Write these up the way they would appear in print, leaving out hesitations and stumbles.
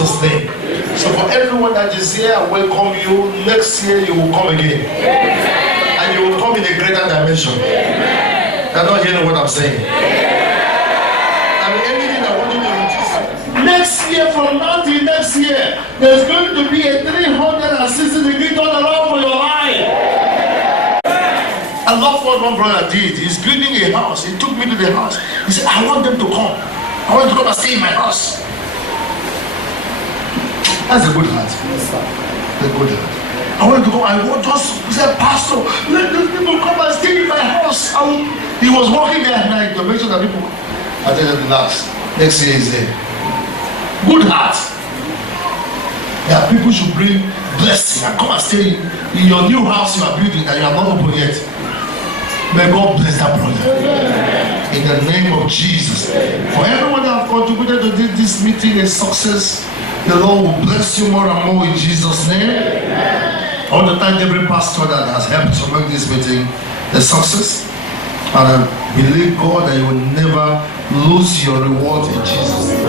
Jesus' name. So for everyone that is here, I welcome you. Next year you will come again. And you will come in a greater dimension. You're not hearing what I'm saying. I mean, anything I want you to register. Next year, from now till next year, there's going to be a 360-degree turnaround for your life. I love what one brother did. He's building a house. He took me to the house. He said, I want them to come. I want them to come and stay in my house. That's a good heart. A good heart. I want to go. I want just, he said, Pastor, let those people come and stay in my house. He was walking there at night to make sure that people. I tell them, relax. Next year is there. Good heart. That people should bring blessing and come and stay in your new house you are building that you have not opened yet. May God bless that brother. In the name of Jesus. For everyone that have contributed to this meeting a success, the Lord will bless you more and more in Jesus' name. I want to thank every pastor that has helped to make this meeting a success. And I believe God that you will never lose your reward in Jesus' name.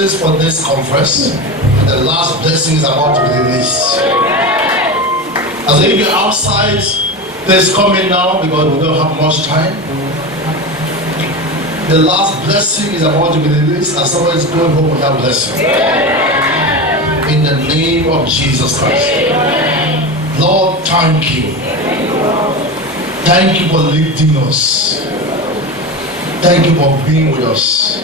For this conference, the last blessing is about to be released. As if you're outside, this coming now because we don't have much time. The last blessing is about to be released, and someone is going home with that blessing. In the name of Jesus Christ. Lord, thank you. Thank you for leading us. Thank you for being with us.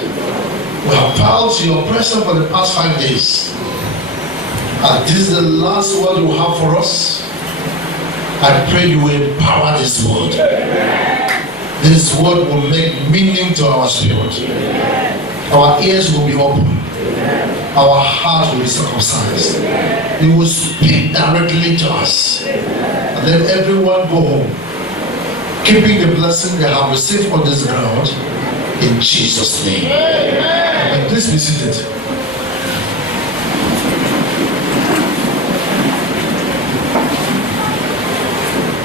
We have bowed to your presence for the past 5 days. And this is the last word you have for us. I pray you will empower this word. This word will make meaning to our spirit. Our ears will be open. Our hearts will be circumcised. You will speak directly to us. And let everyone go home, keeping the blessing they have received on this ground. In Jesus' name. And please be seated.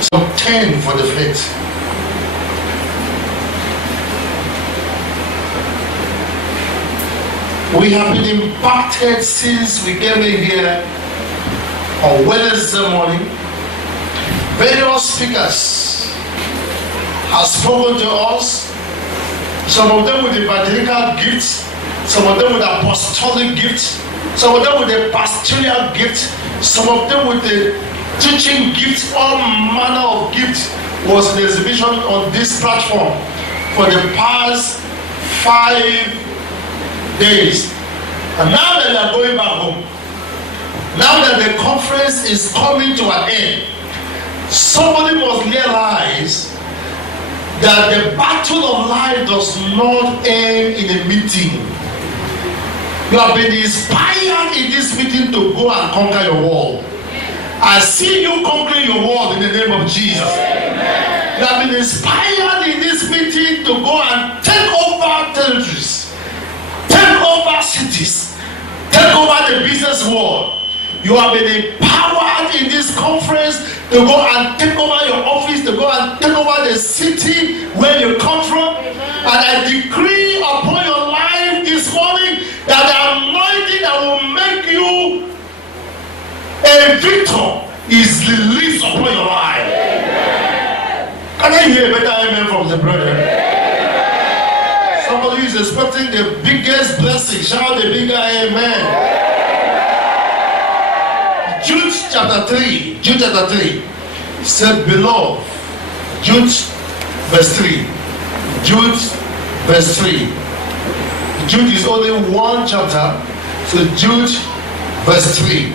So 10 for the faith. We have been impacted since we came in here on Wednesday morning. Various speakers have spoken to us. Some of them with the evangelical gifts, some of them with apostolic gifts, some of them with the pastoral gifts, some of them with the teaching gifts. All manner of gifts was in the exhibition on this platform for the past 5 days. And now that they are going back home, now that the conference is coming to an end, somebody must realize that the battle of life does not end in a meeting. You have been inspired in this meeting to go and conquer your world. I see you conquering your world in the name of Jesus. Amen. You have been inspired in this meeting to go and take over territories, take over cities, take over the business world. You have been empowered in this conference to go and take over your office, to go and take over the city where you come from. And I decree upon your life this morning that the anointing that will make you a victor is released upon your life. Can I hear a better amen from the brother? Somebody is expecting the biggest blessing. Shout the bigger amen. Jude chapter 3 said, beloved, Jude verse 3. Jude, verse 3. Jude is only one chapter, so Jude, verse 3.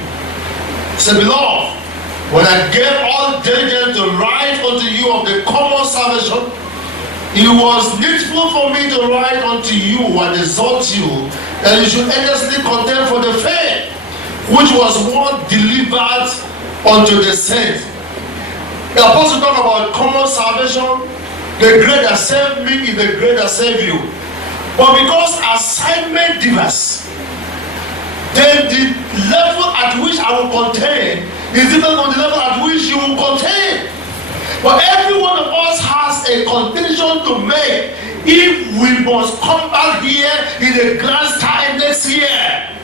Say, beloved, when I gave all diligence to write unto you of the common salvation, it was needful for me to write unto you and exhort you that you should earnestly contend for the faith which was once delivered unto the saints. The apostle talk about common salvation. The great that saved me is the great that saved you. But because assignment differs, then the level at which I will contain is different from the level at which you will contain. But every one of us has a condition to make if we must come back here in a grand time next year.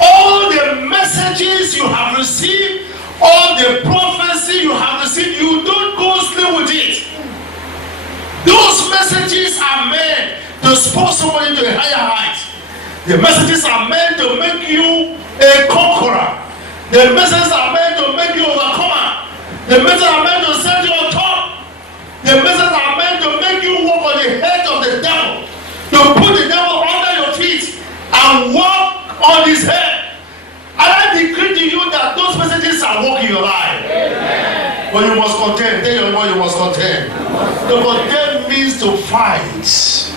All the messages you have received, all the prophecy you have received, you don't go sleep with it. Those messages are meant to spur somebody to a higher height. The messages are meant to make you a conqueror. The messages are meant to make you overcomer. The messages are meant to set you on top. The messages are meant to make you walk on the head of the devil, to put the devil under your feet and walk on his head. And I decree to you that those messages are working your life. Amen. But you must contend. Tell your boy you must contend. To contend means to fight.